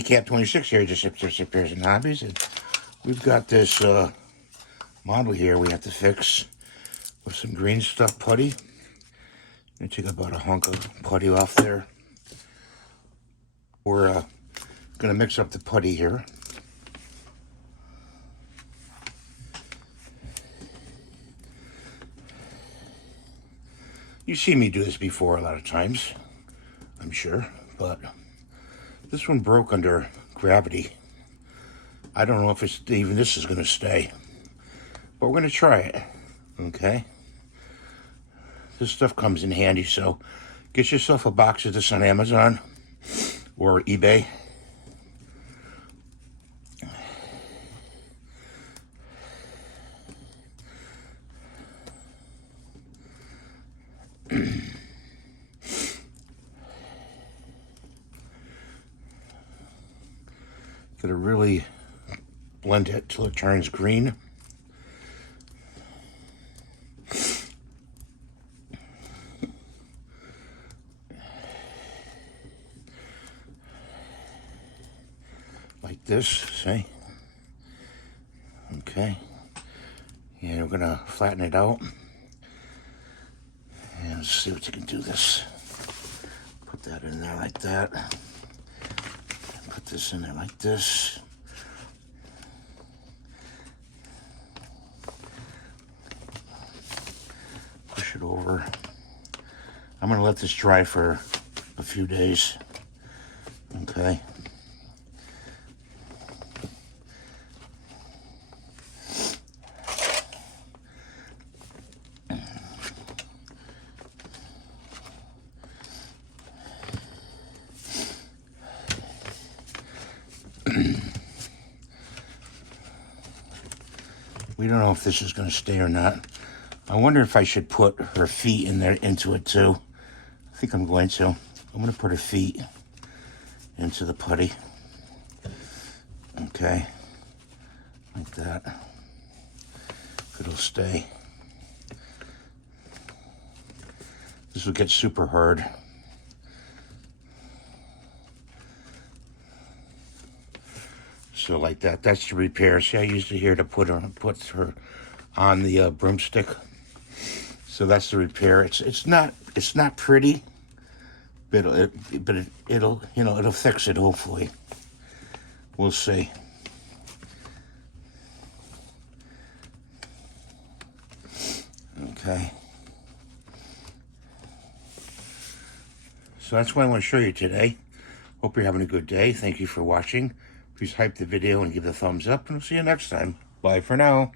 Cat 26 here, just Sippers and Hobbies, and we've got this model here we have to fix with some green stuff putty. I'm gonna take about a hunk of putty off there. We're gonna mix up the putty here. You've seen me do this before a lot of times, I'm sure, but this one broke under gravity. I don't know if it's even this is going to stay, but we're going to try it, okay? This stuff comes in handy, so get yourself a box of this on Amazon or eBay. Gotta really blend it till it turns green. Like this, see? Okay. And we're gonna flatten it out. And let's see what you can do this. Put that in there like that. Put this in there like this. Push it over. I'm gonna let this dry for a few days. Okay. We don't know if this is going to stay or not. I wonder if I should put her feet in there into it too. I think I'm going to. I'm going to put her feet into the putty. Okay. Like that. It'll stay. This will get super hard. So like that, that's the repair. See, I used it here to put her on the broomstick. So that's the repair. It's not pretty, but it'll fix it hopefully. We'll see. Okay. So that's what I want to show you today. Hope you're having a good day. Thank you for watching. Please hype the video and give it a thumbs up, and we'll see you next time. Bye for now.